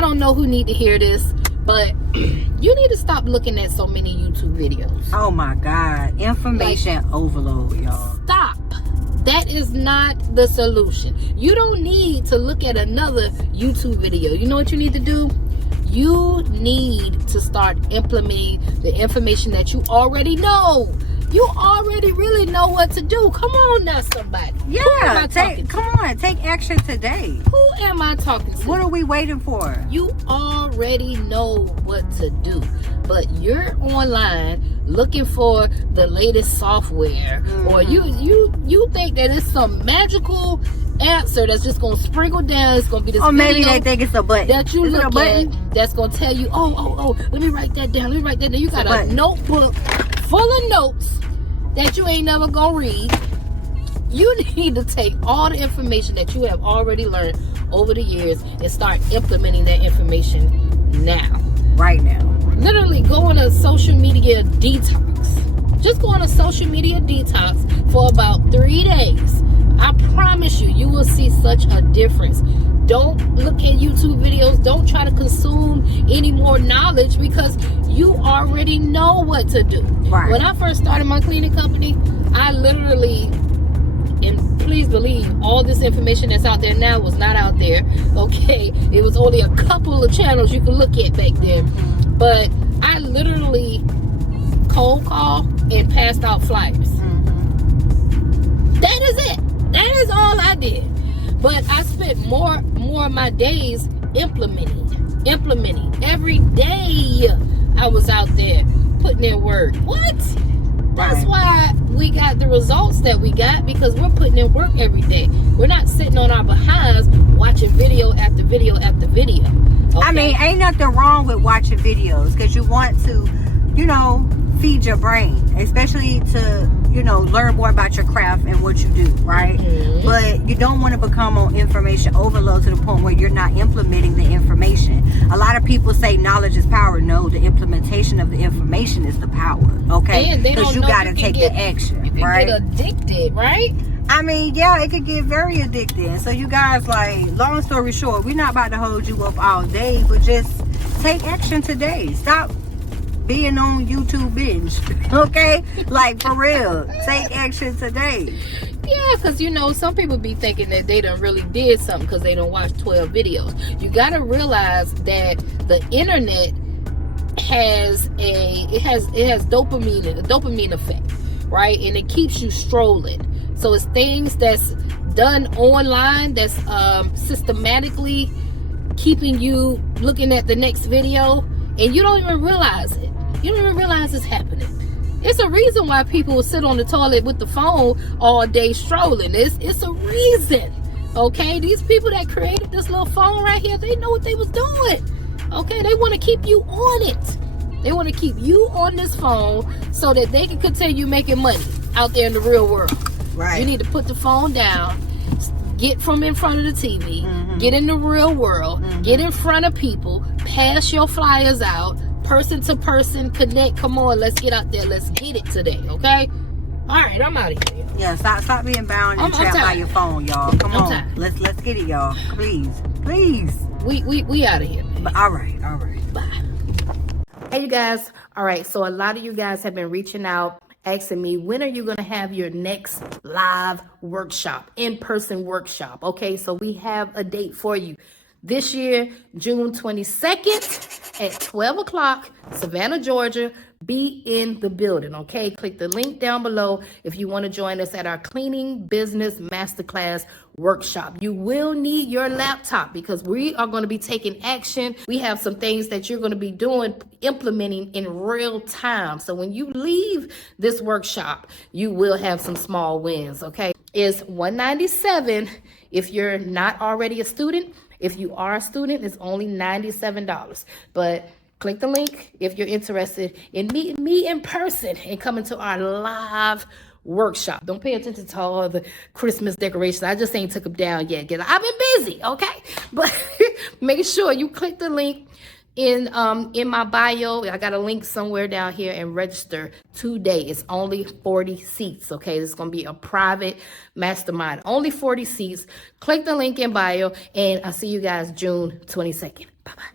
I don't know who need to hear this, but you need to stop looking at so many YouTube videos. Oh my God. Information overload, y'all. Stop. That is not the solution. You don't need to look at another YouTube video. You know what you need to do? You need to start implementing the information that you already know. You already really know what to do. Come on now, somebody. Yeah, come on, take action today. Who am I talking to? What are we waiting for? You already know what to do, but you're online looking for the latest software, or you think that it's some magical answer that's just gonna sprinkle down. It's gonna be this. Or maybe they think it's a button that you look at that's gonna tell you, oh, let me write that down. You got a notebook full of notes that you ain't never gonna read. You need to take all the information that you have already learned over the years and start implementing that information now. Right now. Literally go on a social media detox. Just go on a social media detox for about 3 days. I promise you will see such a difference. Don't look at YouTube videos. Don't try to consume any more knowledge because you already know what to do. Right. When I first started my cleaning company, I literally, and please believe, all this information that's out there now was not out there. Okay, it was only a couple of channels you could look at back then. But I literally cold call and passed out flyers. That is it. That is all I did. But I spent more of my days implementing. Every day I was out there putting in work. What? That's why we got the results that we got, because we're putting in work every day. We're not sitting on our behinds watching video after video after video. Okay? I mean, ain't nothing wrong with watching videos because you want to, feed your brain, especially to, learn more about your craft and what you do, right? But you don't want to become on information overload to the point where you're not implementing the information. A lot of people say knowledge is power. No, the implementation of the information is the power, okay? Because you got to take the action, you can right? Get addicted, right? I mean, yeah, it could get very addicting. So you guys, long story short, we're not about to hold you up all day, but just take action today. Stop being on YouTube binge, okay? For real, take action today. Yeah, because some people be thinking that they done really did something because they don't watch 12 videos. You got to realize that the internet has a dopamine effect, right? And it keeps you strolling. So it's things that's done online that's systematically keeping you looking at the next video, and you don't even realize it. You don't even realize it's happening. It's a reason why people will sit on the toilet with the phone all day strolling. It's a reason. Okay, these people that created this little phone right here, they know what they was doing. Okay, they want to keep you on it. They want to keep you on this phone so that they can continue making money out there in the real world. Right. You need to put the phone down, get from in front of the TV, get in the real world, get in front of people, pass your flyers out, person to person, connect. Come on, let's get out there. Let's get it today, okay? All right, I'm out of here. Yeah, stop being bound and trapped by your phone, y'all. Come on, tired. let's get it, y'all. Please. We out of here, man. But all right. Bye. Hey, you guys. All right, so a lot of you guys have been reaching out, asking me, when are you going to have your next live workshop, in-person workshop? Okay, so we have a date for you. This year, June 22nd at 12 o'clock, Savannah, Georgia. Be in the building, okay? Click the link down below if you want to join us at our Cleaning Business Masterclass workshop. You will need your laptop because we are going to be taking action. We have some things that you're going to be doing, implementing in real time. So when you leave this workshop, you will have some small wins, okay? It's $197 if you're not already a student. If you are a student, it's only $97. But click the link if you're interested in meeting me in person and coming to our live workshop. Don't pay attention to all the Christmas decorations. I just ain't took them down yet. I've been busy, okay? But make sure you click the link in my bio. I got a link somewhere down here, and register today. It's only 40 seats, okay? It's going to be a private mastermind. Only 40 seats. Click the link in bio, and I'll see you guys June 22nd. Bye-bye.